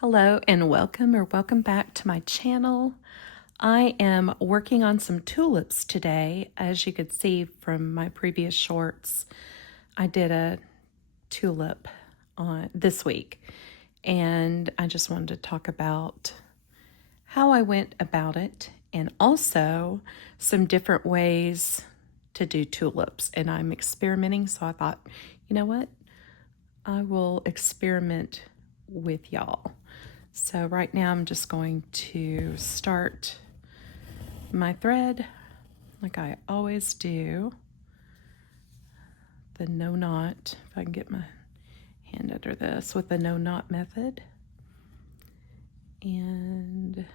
Hello and welcome back to my channel. I am working on some tulips today. As you could see from my previous shorts, I did a tulip on this week, and I just wanted to talk about how I went about it and also some different ways to do tulips. And I'm experimenting, so I thought, you know what? I will experiment with y'all. So right now I'm just going to start my thread like I always do. The no knot, if I can get my hand under this, with the no knot method. And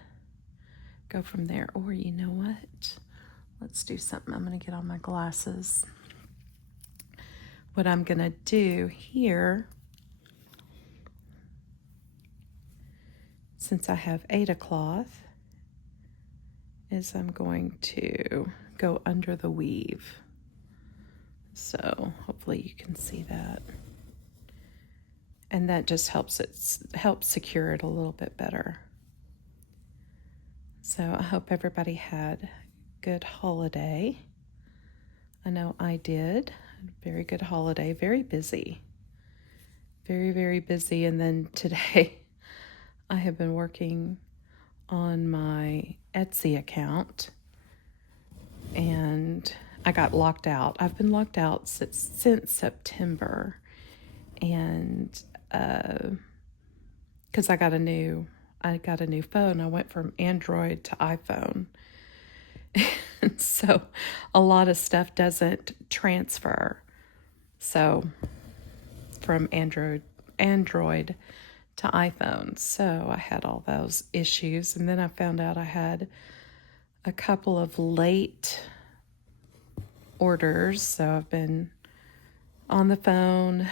go from there. Or you know what? Let's do something. I'm going to get on my glasses. What I'm going to do here, since I have Aida cloth, is I'm going to go under the weave. So hopefully you can see that. And that just helps secure it a little bit better. So I hope everybody had a good holiday. I know I did. Very good holiday, very busy. Very, very busy. And then today I have been working on my Etsy account, and I got locked out. I've been locked out since September, and because I got a new phone. I went from Android to iPhone, and so a lot of stuff doesn't transfer. So from Android to iPhone. So I had all those issues, and then I found out I had a couple of late orders. So I've been on the phone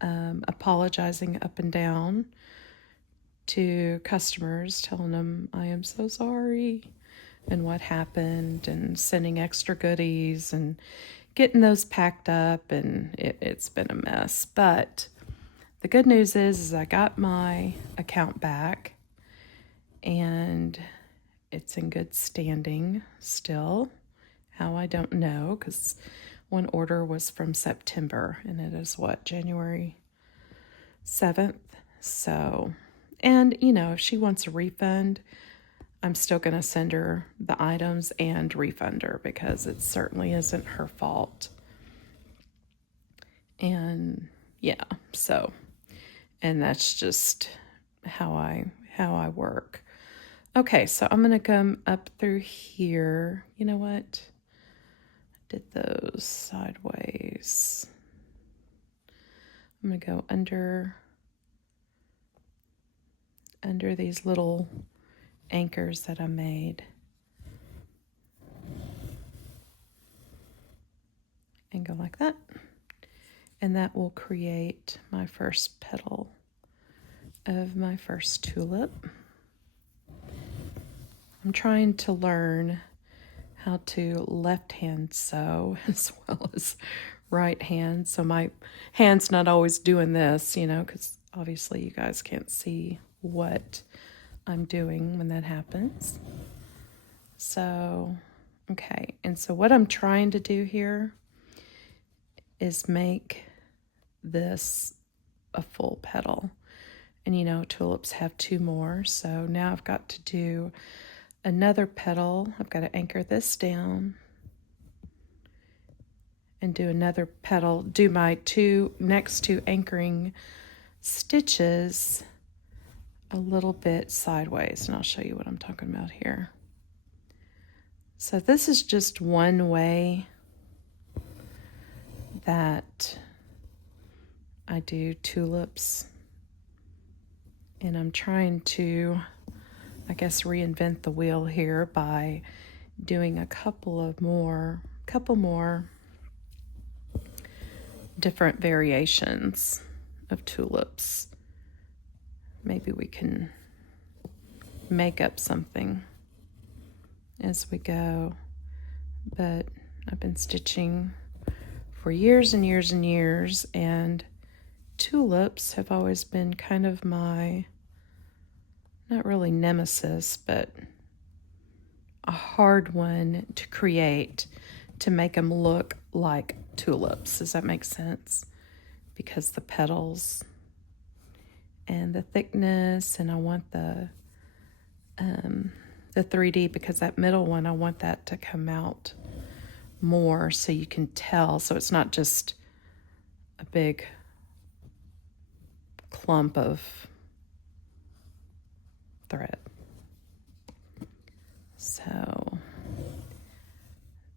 apologizing up and down to customers, telling them I am so sorry and what happened, and sending extra goodies and getting those packed up, and it's been a mess. But the good news is I got my account back, and it's in good standing still. How, I don't know, because one order was from September, and it is what, January 7th? So, and you know, if she wants a refund, I'm still going to send her the items and refund her, because it certainly isn't her fault. And yeah, so, and that's just how I work. Okay, so I'm going to come up through here. You know what? I did those sideways. I'm going to go under these little anchors that I made, and go like that. And that will create my first petal of my first tulip. I'm trying to learn how to left hand sew as well as right hand. So my hand's not always doing this, you know, because obviously you guys can't see what I'm doing when that happens. So, okay. And so what I'm trying to do here is make this a full petal. And you know, tulips have two more. So now I've got to do another petal. I've got to anchor this down and do another petal, do my next two anchoring stitches a little bit sideways, and I'll show you what I'm talking about here. So this is just one way that I do tulips, and I'm trying to, I guess, reinvent the wheel here by doing a couple more different variations of tulips. Maybe we can make up something as we go. But I've been stitching for years and years and years, and tulips have always been kind of my not really nemesis, but a hard one to create to make them look like tulips. Does that make sense? Because the petals and the thickness, and I want the 3D, because that middle one, I want that to come out more so you can tell. So it's not just a big clump of thread. So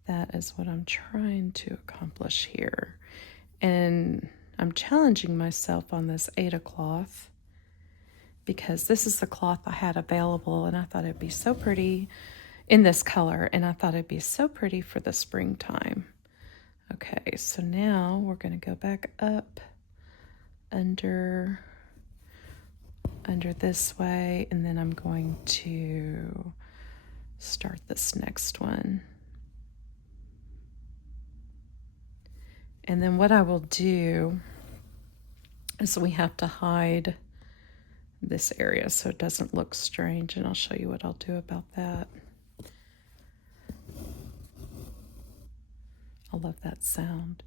that is what I'm trying to accomplish here. And I'm challenging myself on this Aida cloth because this is the cloth I had available, and I thought it'd be so pretty in this color, and I thought it'd be so pretty for the springtime. Okay, so now we're going to go back up under this way, and then I'm going to start this next one. And then what I will do is we have to hide this area so it doesn't look strange, and I'll show you what I'll do about that. I love that sound.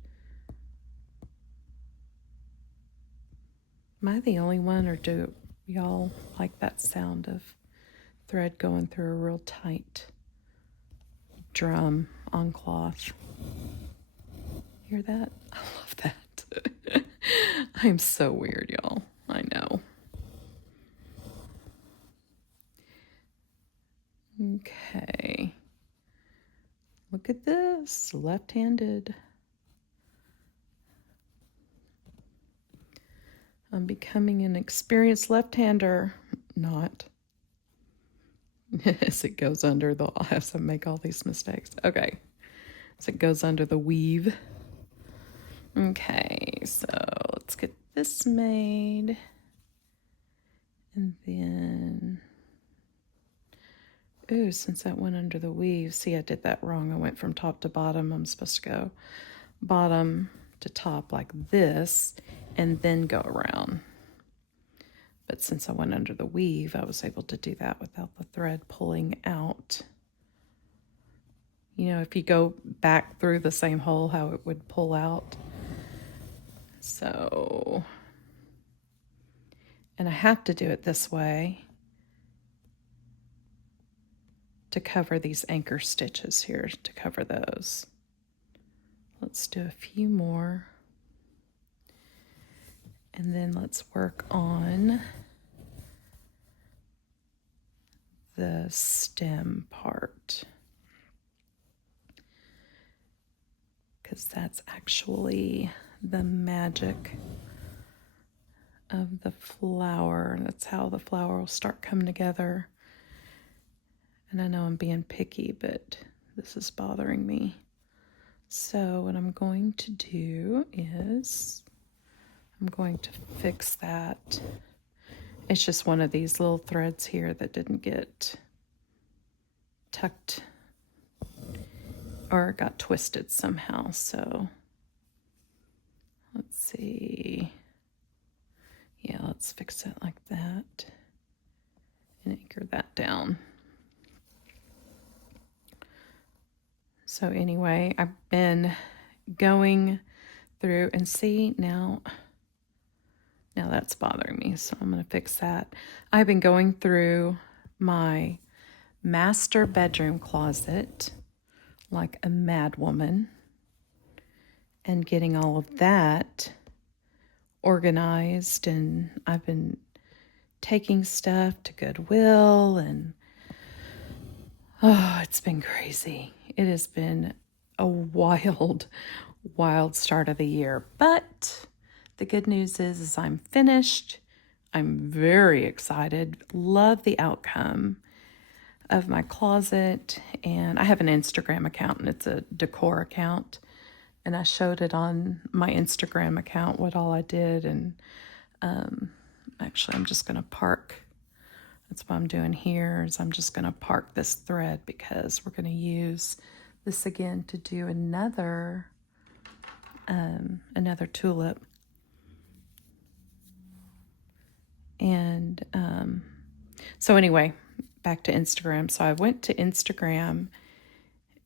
Am I the only one, or do y'all like that sound of thread going through a real tight drum on cloth? Hear that? I love that. I'm so weird, y'all. I know. Okay. Look at this, left-handed. I'm becoming an experienced left-hander. Not. As it goes under the, I have to make all these mistakes. Okay. As it goes under the weave. Okay, so let's get this made. And then, ooh, since that went under the weave, see, I did that wrong. I went from top to bottom. I'm supposed to go bottom to top like this and then go around. But since I went under the weave, I was able to do that without the thread pulling out. You know, if you go back through the same hole, how it would pull out. So, and I have to do it this way to cover these anchor stitches here, to cover those. Let's do a few more. And then let's work on the stem part, because that's actually the magic of the flower. That's how the flower will start coming together. And I know I'm being picky, but this is bothering me. So what I'm going to do is I'm going to fix that. It's just one of these little threads here that didn't get tucked or got twisted somehow. So let's see. Yeah, let's fix it like that and anchor that down. So anyway, I've been going through, and see, now that's bothering me, so I'm going to fix that. I've been going through my master bedroom closet like a mad woman and getting all of that organized, and I've been taking stuff to Goodwill, and oh, it's been crazy. It has been a wild start of the year, but the good news is I'm finished. I'm very excited. Love the outcome of my closet, and I have an Instagram account, and it's a decor account, and I showed it on my Instagram account what all I did. And actually I'm just going to park. That's what I'm doing here, is I'm just going to park this thread because we're going to use this again to do another tulip. And So anyway, back to Instagram. So I went to Instagram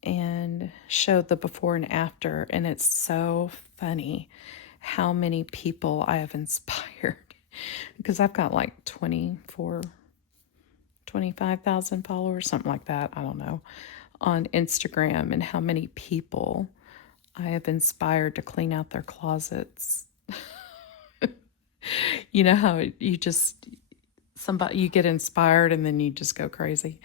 and showed the before and after, and it's so funny how many people I have inspired because I've got like 25,000 followers, something like that. I don't know, on Instagram, and how many people I have inspired to clean out their closets. You know how you get inspired and then you just go crazy.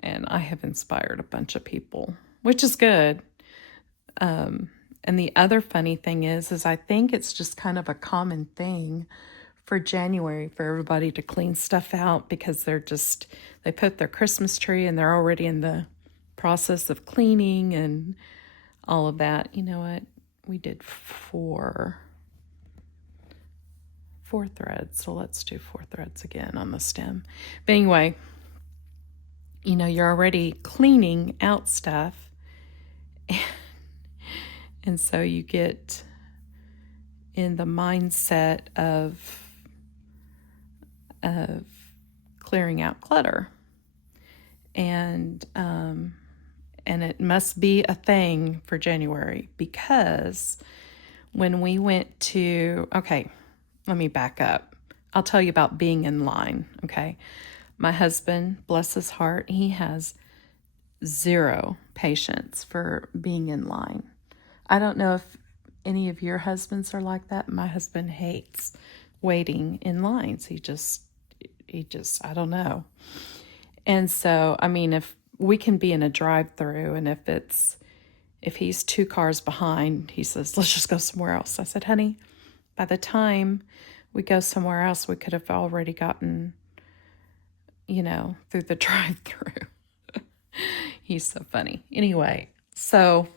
And I have inspired a bunch of people, which is good. And the other funny thing is I think it's just kind of a common thing for January for everybody to clean stuff out because they put their Christmas tree and they're already in the process of cleaning and all of that. You know what? We did four threads. So let's do 4 threads again on the stem. But anyway, you're already cleaning out stuff. And so you get in the mindset of clearing out clutter. And it must be a thing for January because when we went to, okay, let me back up. I'll tell you about being in line, okay? My husband, bless his heart, he has zero patience for being in line. I don't know if any of your husbands are like that. My husband hates waiting in lines. He just, I don't know. And so, I mean, if we can be in a drive-through and if he's 2 cars behind, he says, let's just go somewhere else. I said, honey, by the time we go somewhere else, we could have already gotten, through the drive-through. He's so funny. Anyway, so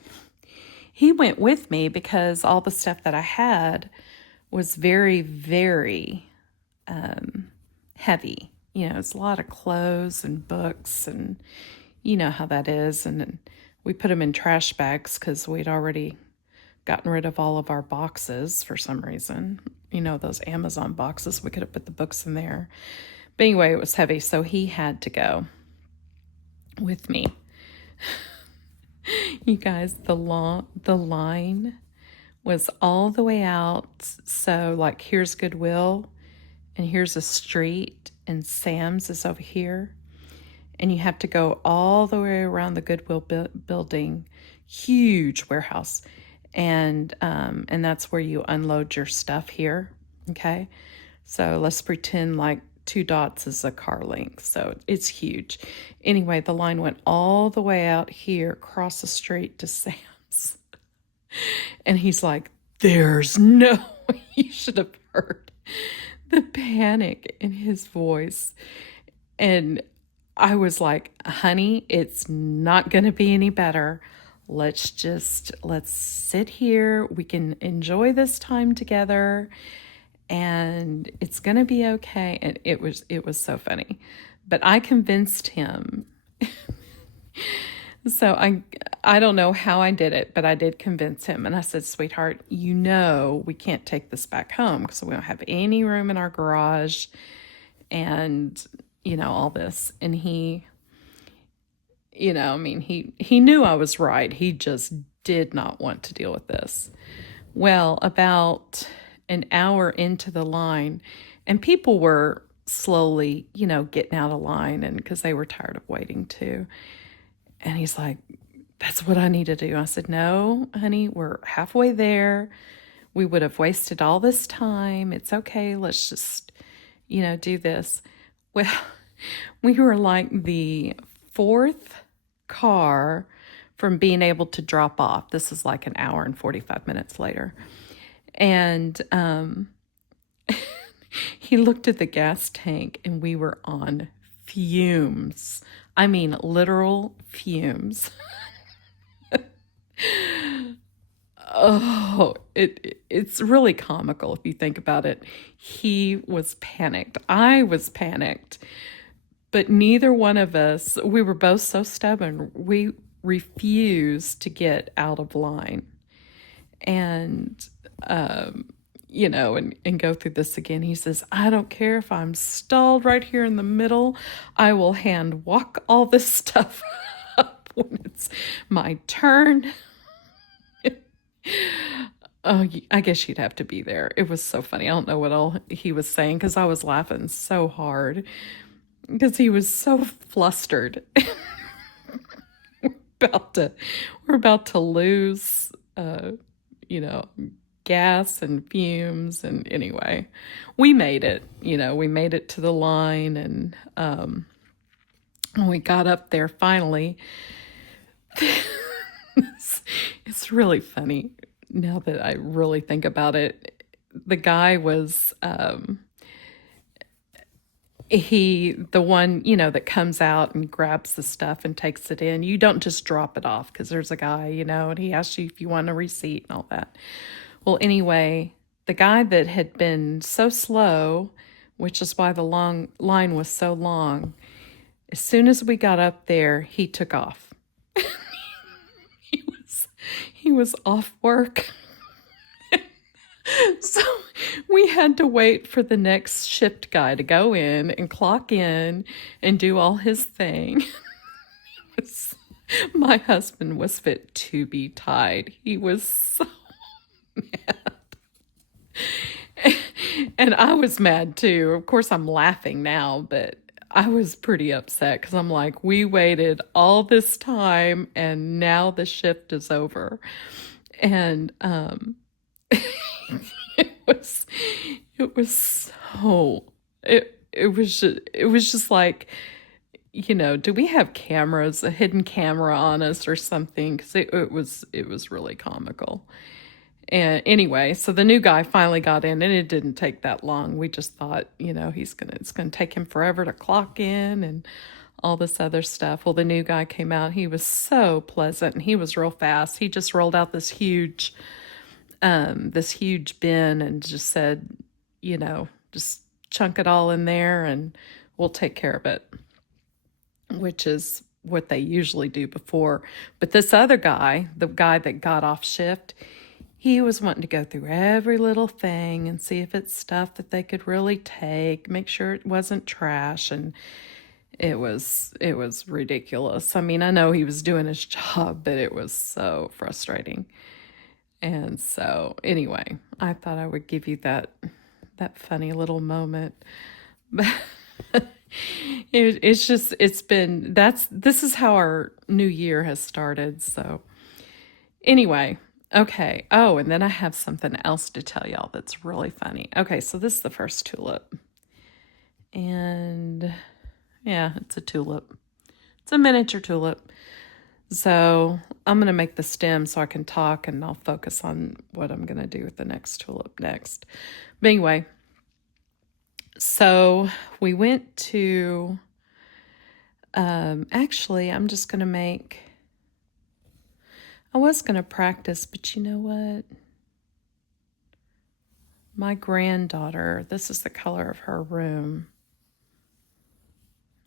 he went with me because all the stuff that I had was very, very heavy. It's a lot of clothes and books, and you know how that is. And we put them in trash bags because we'd already gotten rid of all of our boxes for some reason. Those Amazon boxes, we could have put the books in there. But anyway, it was heavy, so he had to go with me. You guys, the line was all the way out. So like here's Goodwill and here's a street and Sam's is over here. And you have to go all the way around the Goodwill building, huge warehouse. And that's where you unload your stuff here. Okay. So let's pretend like 2 dots is a car length. So it's huge. Anyway, the line went all the way out here, across the street to Sam's. And he's like, there's no way. You should have heard the panic in his voice. And I was like, honey, it's not going to be any better. Let's sit here. We can enjoy this time together and it's going to be okay. And it was so funny, but I convinced him. So I don't know how I did it, but I did convince him. And I said, sweetheart, we can't take this back home because we don't have any room in our garage and, all this. And he knew I was right. He just did not want to deal with this. Well, about an hour into the line, and people were slowly, getting out of line, and because they were tired of waiting too. And he's like, that's what I need to do. I said, no, honey, we're halfway there. We would have wasted all this time. It's okay. Let's just, do this. Well, we were like the 4th car from being able to drop off. This is like an hour and 45 minutes later. And he looked at the gas tank and we were on fumes. I mean, literal fumes. Oh, it's really comical if you think about it. He was panicked. I was panicked. But neither one of us, we were both so stubborn. We refused to get out of line. And and go through this again. He says, I don't care if I'm stalled right here in the middle. I will hand walk all this stuff up when it's my turn. Oh, I guess you'd have to be there. It was so funny. I don't know what all he was saying because I was laughing so hard because he was so flustered. We're about to lose, you know, gas and fumes. And anyway, we made it. We made it to the line, and when we got up there finally, it's really funny now that I really think about it. The guy was the one, that comes out and grabs the stuff and takes it in. You don't just drop it off because there's a guy, and he asks you if you want a receipt and all that. Well, anyway, the guy that had been so slow, which is why the long line was so long, as soon as we got up there, he took off. He was off work. So we had to wait for the next shift guy to go in and clock in and do all his thing. My husband was fit to be tied. He was so mad. And I was mad too. Of course, I'm laughing now, but I was pretty upset because I'm like, we waited all this time and now the shift is over. And it was so it was just like, do we have cameras, a hidden camera on us or something? Because it was really comical. And anyway, so the new guy finally got in, and it didn't take that long. We just thought, it's gonna take him forever to clock in and all this other stuff. Well, the new guy came out. He was so pleasant, and he was real fast. He just rolled out this huge bin and just said, just chunk it all in there and we'll take care of it, which is what they usually do before. But this other guy, the guy that got off shift, he was wanting to go through every little thing and see if it's stuff that they could really take, make sure it wasn't trash. And it was ridiculous. I mean, I know he was doing his job, but it was so frustrating. And so anyway, I thought I would give you that funny little moment. But this is how our new year has started. So anyway, okay. Oh, and then I have something else to tell y'all that's really funny. Okay, so this is the first tulip. And yeah, it's a tulip. It's a miniature tulip. So I'm going to make the stem so I can talk, and I'll focus on what I'm going to do with the next tulip next. But anyway, so we went to, actually, I'm just going to I was going to practice, but you know what? My granddaughter, this is the color of her room.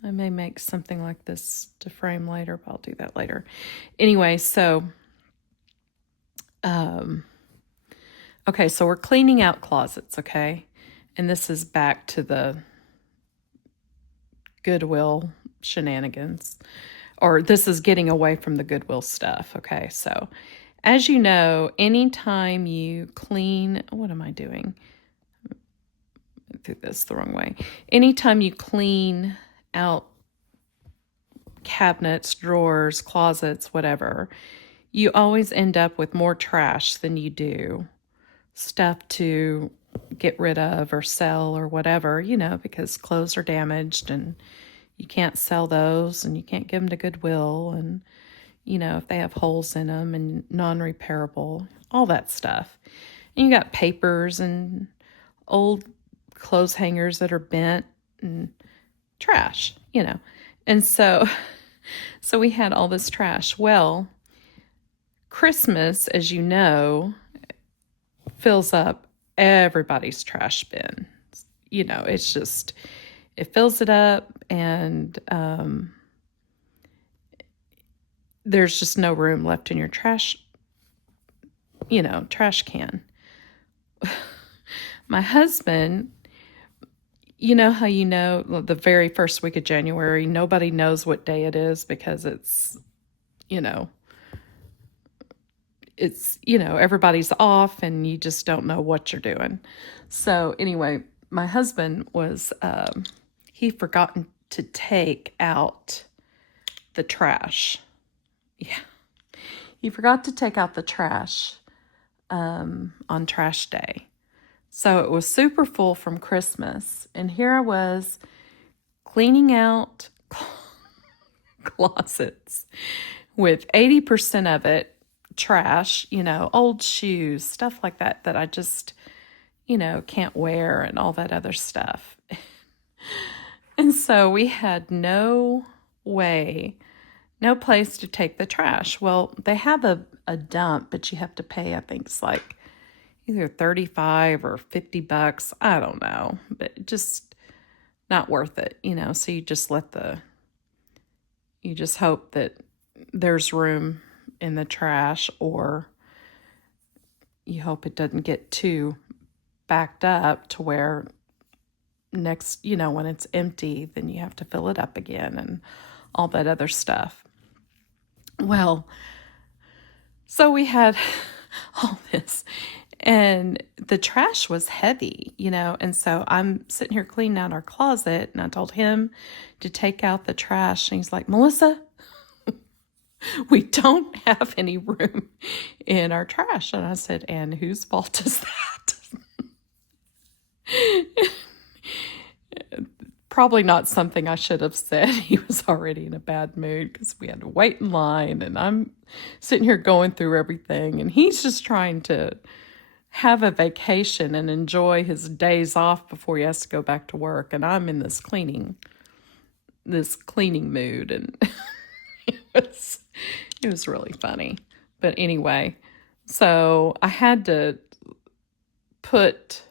I may make something like this to frame later, but I'll do that later. Anyway, so, okay, so we're cleaning out closets, okay? And this is back to the Goodwill shenanigans. Or this is getting away from the Goodwill stuff, okay? So, as you know, anytime you clean, what am I doing? I did this the wrong way. Anytime you clean out cabinets, drawers, closets, whatever, you always end up with more trash than you do stuff to get rid of or sell or whatever, because clothes are damaged and you can't sell those and you can't give them to Goodwill, and if they have holes in them and non-repairable, all that stuff. And you got papers and old clothes hangers that are bent and trash, And so we had all this trash. Well, Christmas, as you know, fills up everybody's trash bin. It's just, it fills it up, and there's just no room left in your trash can. My husband, you know how the very first week of January, nobody knows what day it is because you know, everybody's off and you just don't know what you're doing. So anyway, my husband was, he forgotten to take out the trash. Yeah. He forgot to take out the trash on trash day. So it was super full from Christmas. And here I was cleaning out closets with 80% of it trash, old shoes, stuff like that I just, can't wear and all that other stuff. And so we had no place to take the trash. Well, they have a dump, but you have to pay, I think it's like either 35 or $50. I don't know, but just not worth it, so you just you just hope that there's room in the trash, or you hope it doesn't get too backed up to where next, when it's empty, then you have to fill it up again and all that other stuff. Well, so we had all this, and the trash was heavy, and so I'm sitting here cleaning out our closet, and I told him to take out the trash, and he's like, Melissa, we don't have any room in our trash. And I said, and whose fault is that? Probably not something I should have said. He was already in a bad mood because we had to wait in line, and I'm sitting here going through everything, and he's just trying to have a vacation and enjoy his days off before he has to go back to work, and I'm in this cleaning mood, and it was really funny. But anyway, so I had to put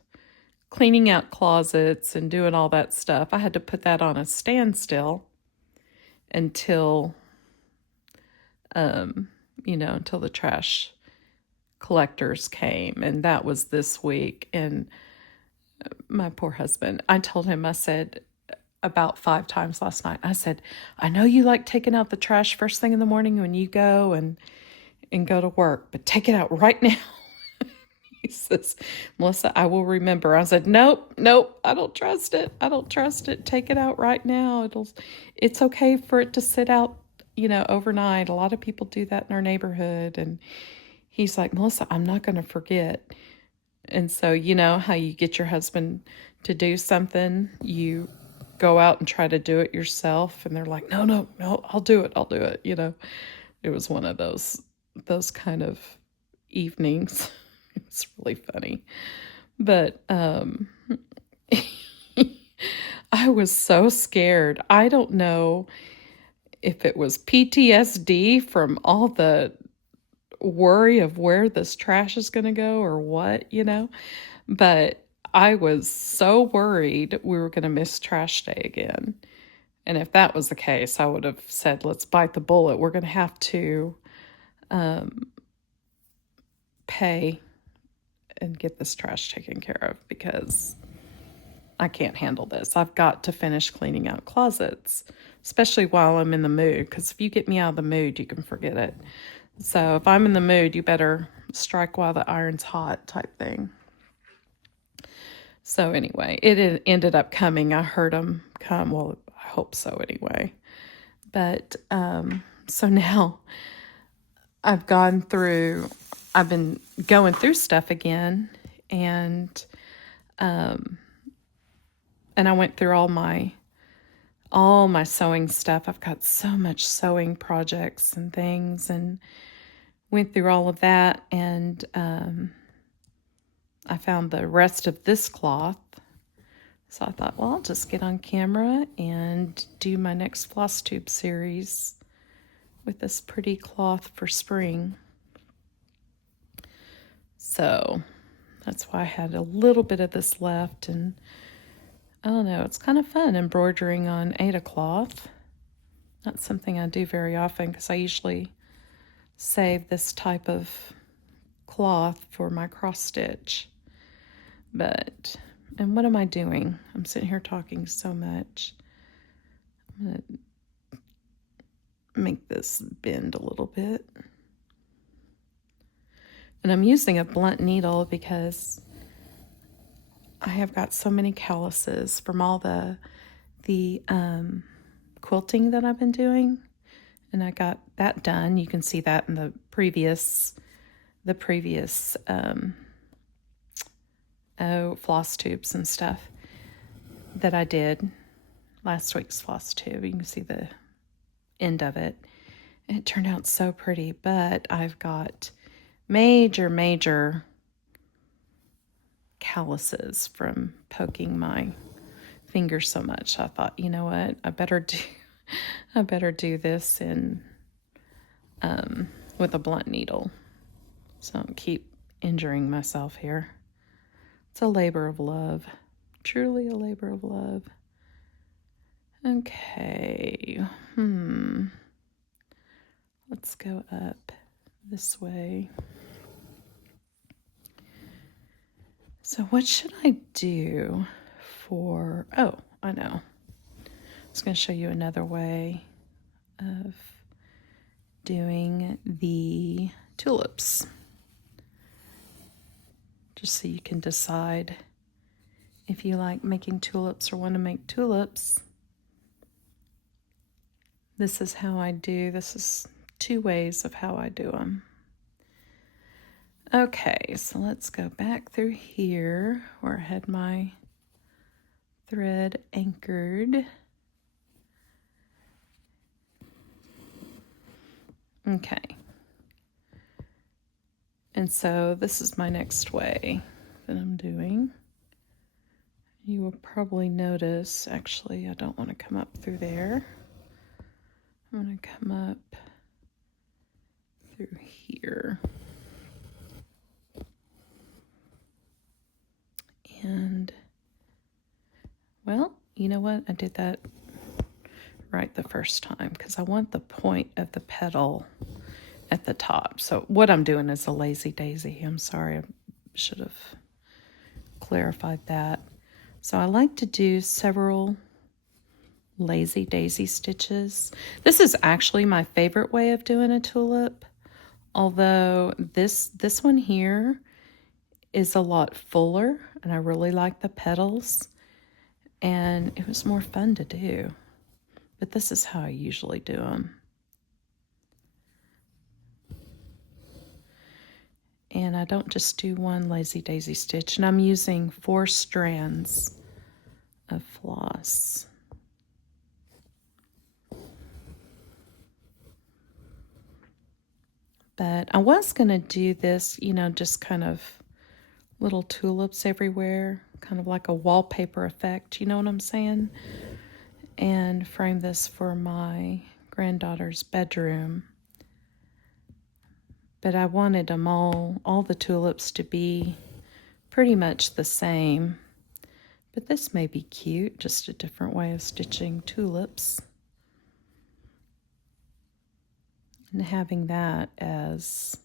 cleaning out closets and doing all that stuff. I had to put that on a standstill until until the trash collectors came, and that was this week. And my poor husband, I told him, I said about 5 times last night, I said, I know you like taking out the trash first thing in the morning when you go and go to work, but take it out right now. He says, Melissa, I will remember. I said, nope, I don't trust it. Take it out right now. It's okay for it to sit out, overnight. A lot of people do that in our neighborhood. And he's like, Melissa, I'm not going to forget. And so, how you get your husband to do something, you go out and try to do it yourself. And they're like, no, I'll do it. It was one of those kind of evenings. It's really funny. But I was so scared. I don't know if it was PTSD from all the worry of where this trash is going to go or what, But I was so worried we were going to miss trash day again. And if that was the case, I would have said, let's bite the bullet. We're going to have to pay and get this trash taken care of because I can't handle this. I've got to finish cleaning out closets, especially while I'm in the mood, because if you get me out of the mood, you can forget it. So if I'm in the mood, you better strike while the iron's hot type thing. So anyway, it ended up coming. I heard them come. Well, I hope so anyway. But so now I've been going through stuff again, and I went through all my sewing stuff. I've got so much sewing projects and things, and went through all of that, and I found the rest of this cloth. So I thought, well, I'll just get on camera and do my next Flosstube series with this pretty cloth for spring. So that's why I had a little bit of this left, and I don't know, it's kind of fun embroidering on Aida cloth. Not something I do very often because I usually save this type of cloth for my cross stitch. But, and what am I doing? I'm sitting here talking so much. I'm going to make this bend a little bit. And I'm using a blunt needle because I have got so many calluses from all the quilting that I've been doing. And I got that done. You can see that in the previous floss tubes and stuff that I did. Last week's floss tube. You can see the end of it. And it turned out so pretty, but I've got major calluses from poking my fingers so much. I thought, you know what, I better do this in with a blunt needle, so I don't keep injuring myself here. It's a labor of love, truly a labor of love. Okay, let's go up this way. So what should I do for, oh, I know. I was going to show you another way of doing the tulips, just so you can decide if you like making tulips or want to make tulips. This is how I do. This is 2 ways of how I do them. Okay, so let's go back through here where I had my thread anchored. Okay. And so this is my next way that I'm doing. You will probably notice, actually, I don't want to come up through there. I'm going to come up through here. And, well, you know what? I did that right the first time because I want the point of the petal at the top. So what I'm doing is a lazy daisy. I'm sorry, I should have clarified that. So I like to do several lazy daisy stitches. This is actually my favorite way of doing a tulip, although this one here is a lot fuller, and I really like the petals, and it was more fun to do. But this is how I usually do them. And I don't just do one lazy daisy stitch, and I'm using 4 strands of floss. But I was going to do this, you know, just kind of little tulips everywhere, kind of like a wallpaper effect, you know what I'm saying? And frame this for my granddaughter's bedroom. But I wanted them all the tulips to be pretty much the same. But this may be cute, just a different way of stitching tulips. And having that as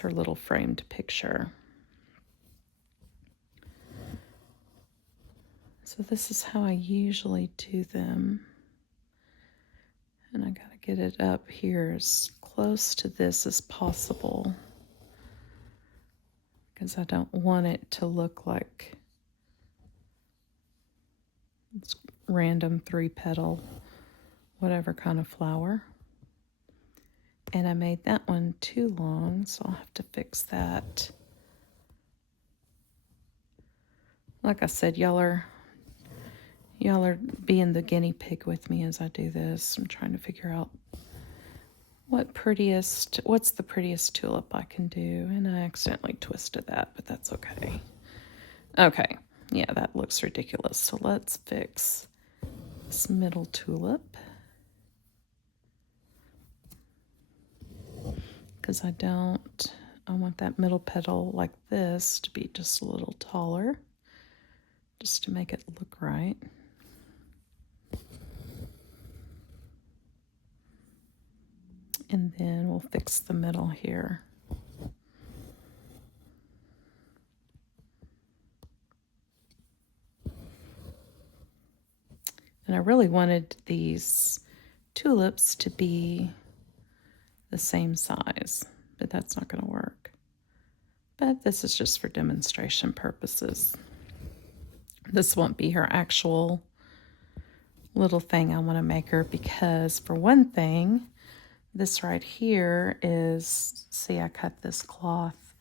her little framed picture. So this is how I usually do them. And I gotta get it up here as close to this as possible, because I don't want it to look like it's random 3-petal, whatever kind of flower. And I made that one too long, so I'll have to fix that. Like I said, y'all are being the guinea pig with me as I do this. I'm trying to figure out what's the prettiest tulip I can do. And I accidentally twisted that, but that's okay. Okay, yeah, that looks ridiculous. So let's fix this middle tulip. Because I want that middle petal like this to be just a little taller, just to make it look right. And then we'll fix the middle here. And I really wanted these tulips to be the same size, but that's not going to work. But this is just for demonstration purposes. This won't be her actual little thing I want to make her, because for one thing, this right here is, see, I cut this cloth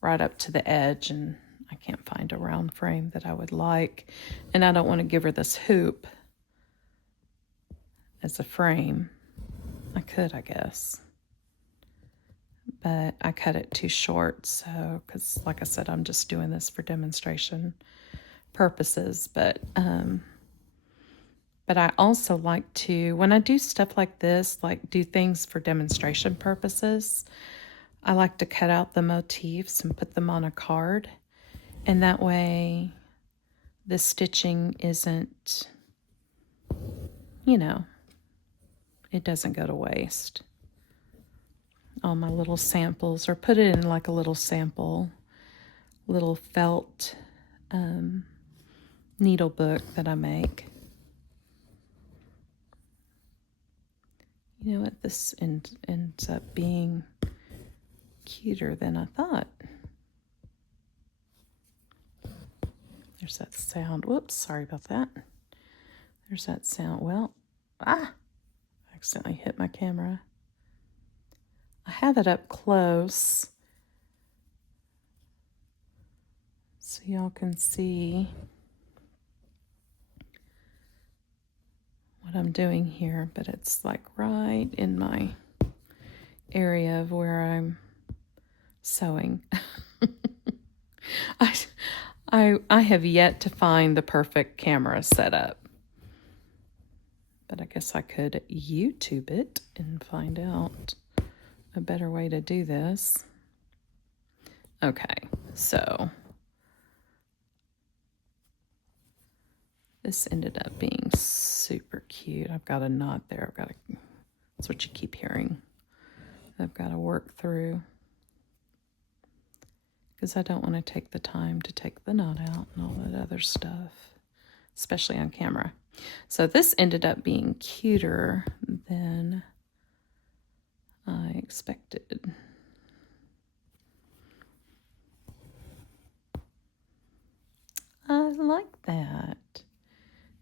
right up to the edge, and I can't find a round frame that I would like. And I don't want to give her this hoop as a frame. I could, I guess, but I cut it too short. So, because like I said, I'm just doing this for demonstration purposes. But I also like to, when I do stuff like this, like do things for demonstration purposes, I like to cut out the motifs and put them on a card. And that way the stitching isn't, you know, it doesn't go to waste. All my little samples, or put it in like a little sample, little felt needle book that I make. You know what, this ends up being cuter than I thought. There's that sound. Whoops, sorry about that. There's that sound. Well, I accidentally hit my camera. I have it up close so y'all can see what I'm doing here, but it's like right in my area of where I'm sewing. I have yet to find the perfect camera setup, but I guess I could YouTube it and find out a better way to do this. Okay, so this ended up being super cute. I've got a knot there. That's what you keep hearing. I've got to work through, because I don't want to take the time to take the knot out and all that other stuff, especially on camera. So this ended up being cuter than I expected. I like that.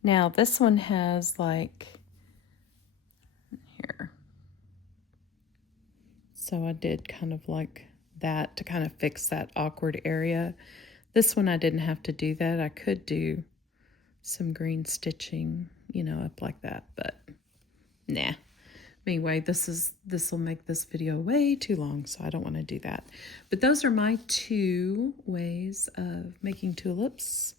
Now this one has like, here. So I did kind of like that to kind of fix that awkward area. This one I didn't have to do that. I could do some green stitching, you know, up like that, but nah. Anyway, this will make this video way too long, so I don't want to do that. But those are my 2 ways of making tulips.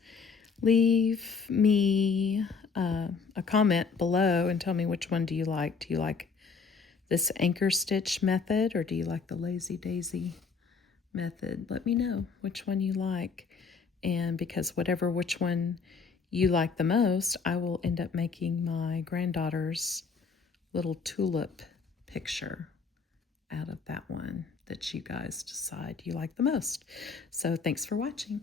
Leave me a comment below and tell me, which one do you like? Do you like this anchor stitch method, or do you like the lazy daisy method? Let me know which one you like. And because which one you like the most, I will end up making my granddaughter's little tulip picture out of that one that you guys decide you like the most. So thanks for watching.